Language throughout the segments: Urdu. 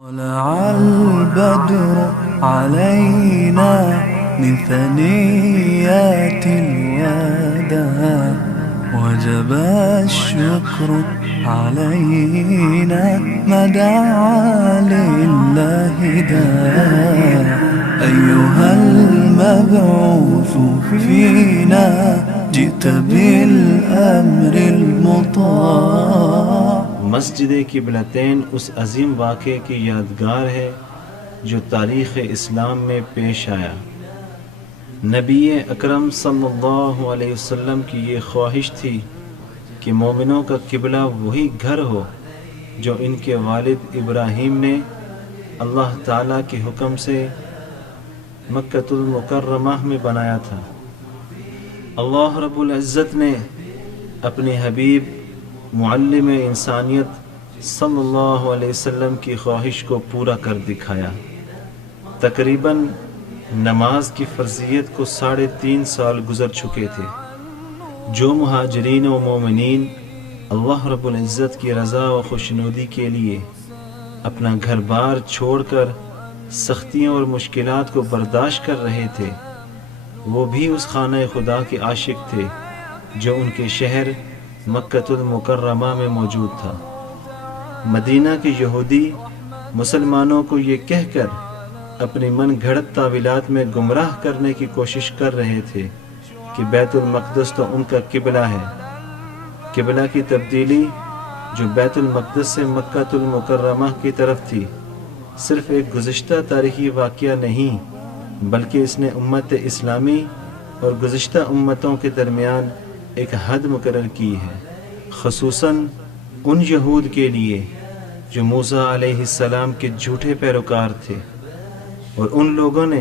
طلع البدر علينا من ثنيات الوداع وجب الشكر علينا ما دعا لله داع أيها المبعوث فينا جئت بالأمر المطاع. مسجد قبلتین اس عظیم واقعے کی یادگار ہے جو تاریخ اسلام میں پیش آیا. نبی اکرم صلی اللہ علیہ وسلم کی یہ خواہش تھی کہ مومنوں کا قبلہ وہی گھر ہو جو ان کے والد ابراہیم نے اللہ تعالیٰ کے حکم سے مکہ المکرمہ میں بنایا تھا. اللہ رب العزت نے اپنے حبیب معلم انسانیت صلی اللہ علیہ وسلم کی خواہش کو پورا کر دکھایا. تقریباً نماز کی فرضیت کو 3.5 سال گزر چکے تھے. جو مہاجرین و مومنین اللہ رب العزت کی رضا و خوشنودی کے لیے اپنا گھر بار چھوڑ کر سختیوں اور مشکلات کو برداشت کر رہے تھے، وہ بھی اس خانہ خدا کے عاشق تھے جو ان کے شہر مکہ المکرمہ میں موجود تھا. مدینہ کے یہودی مسلمانوں کو یہ کہہ کر اپنی من گھڑت تاویلات میں گمراہ کرنے کی کوشش کر رہے تھے کہ بیت المقدس تو ان کا قبلہ ہے. قبلہ کی تبدیلی جو بیت المقدس سے مکہ المکرمہ کی طرف تھی صرف ایک گزشتہ تاریخی واقعہ نہیں بلکہ اس نے امت اسلامی اور گزشتہ امتوں کے درمیان ایک حد مقرر کی ہے، خصوصاً ان یہود کے لیے جو موسیٰ علیہ السلام کے جھوٹے پیروکار تھے اور ان لوگوں نے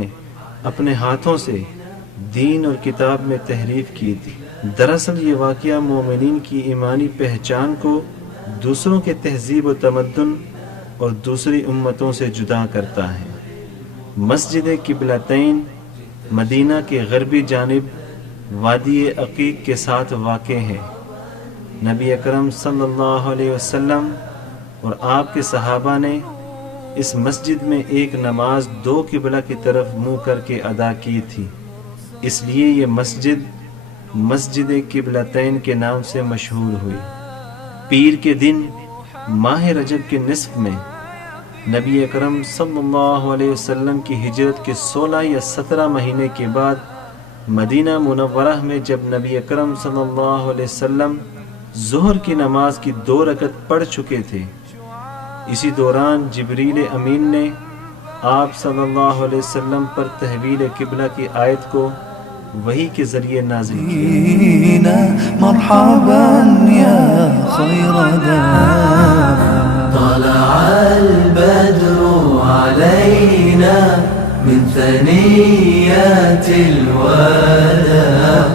اپنے ہاتھوں سے دین اور کتاب میں تحریف کی تھی. دراصل یہ واقعہ مومنین کی ایمانی پہچان کو دوسروں کے تہذیب و تمدن اور دوسری امتوں سے جدا کرتا ہے. مسجد قبلتین مدینہ کے غربی جانب وادی عقیق کے ساتھ واقع ہے. نبی اکرم صلی اللہ علیہ وسلم اور آپ کے صحابہ نے اس مسجد میں ایک نماز 2 قبلہ کی طرف منہ کر کے ادا کی تھی، اس لیے یہ مسجد قبلتین کے نام سے مشہور ہوئی. پیر کے دن ماہ رجب کے نصف میں نبی اکرم صلی اللہ علیہ وسلم کی ہجرت کے 16 یا 17 مہینے کے بعد مدینہ منورہ میں جب نبی اکرم صلی اللہ علیہ وسلم ظہر کی نماز کی 2 رکعت پڑھ چکے تھے، اسی دوران جبریل امین نے آپ صلی اللہ علیہ وسلم پر تحویل قبلہ کی آیت کو وحی کے ذریعے نازل کی. مرحبا یا خیر دار طلع البدر علينا من ثنيات الوداع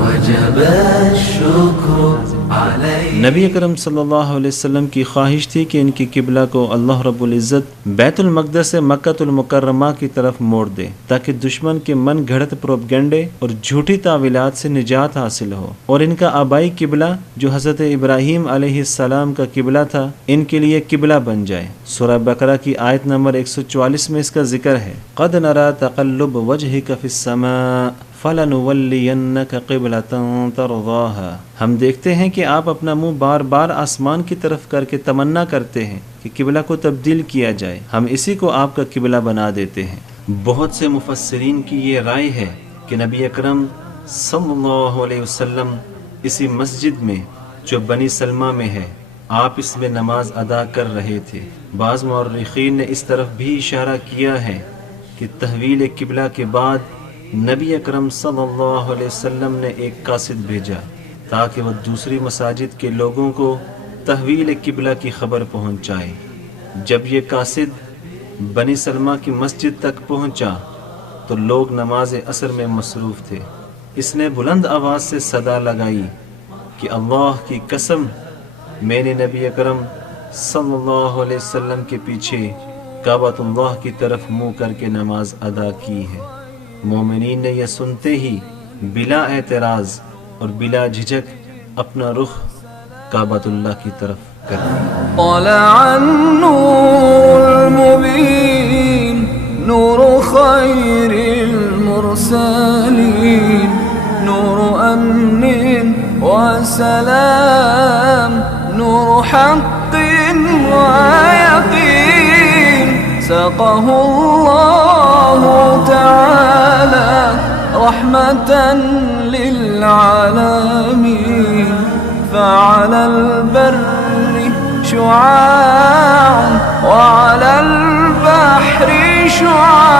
وجب الشكر علينا. نبی اکرم صلی اللہ علیہ وسلم کی خواہش تھی کہ ان کی قبلہ کو اللہ رب العزت بیت المقدس سے مکہ المکرمہ کی طرف موڑ دے تاکہ دشمن کے من گھڑت پروپگنڈے اور جھوٹی تعویلات سے نجات حاصل ہو، اور ان کا آبائی قبلہ جو حضرت ابراہیم علیہ السلام کا قبلہ تھا ان کے لیے قبلہ بن جائے. سورہ بقرہ کی آیت نمبر 144 میں اس کا ذکر ہے. قد نرى تقلب وجهك في السماء فَلَنُوَلِّيَنَّكَ قِبْلَةً تَرْضَاهَا. ہم دیکھتے ہیں کہ آپ اپنا منہ بار بار آسمان کی طرف کر کے تمنا کرتے ہیں کہ قبلہ کو تبدیل کیا جائے، ہم اسی کو آپ کا قبلہ بنا دیتے ہیں. بہت سے مفسرین کی یہ رائے ہے کہ نبی اکرم صلی اللہ علیہ وسلم اسی مسجد میں جو بنی سلمہ میں ہے آپ اس میں نماز ادا کر رہے تھے. بعض مورخین نے اس طرف بھی اشارہ کیا ہے کہ تحویل قبلہ کے بعد نبی اکرم صلی اللہ علیہ وسلم نے ایک قاصد بھیجا تاکہ وہ دوسری مساجد کے لوگوں کو تحویل قبلہ کی خبر پہنچائے. جب یہ قاصد بنی سلمہ کی مسجد تک پہنچا تو لوگ نماز عصر میں مصروف تھے. اس نے بلند آواز سے صدا لگائی کہ اللہ کی قسم میں نے نبی اکرم صلی اللہ علیہ وسلم کے پیچھے کعبۃ اللہ کی طرف منہ کر کے نماز ادا کی ہے. مومنین نے یہ سنتے ہی بلا اعتراض اور بلا جھجک اپنا رخ کعبۃ اللہ کی طرف کر دیا. ويقين ساقه الله تعالى رحمة للعالمين. فعلى البر شعاع وعلى البحر شعاع.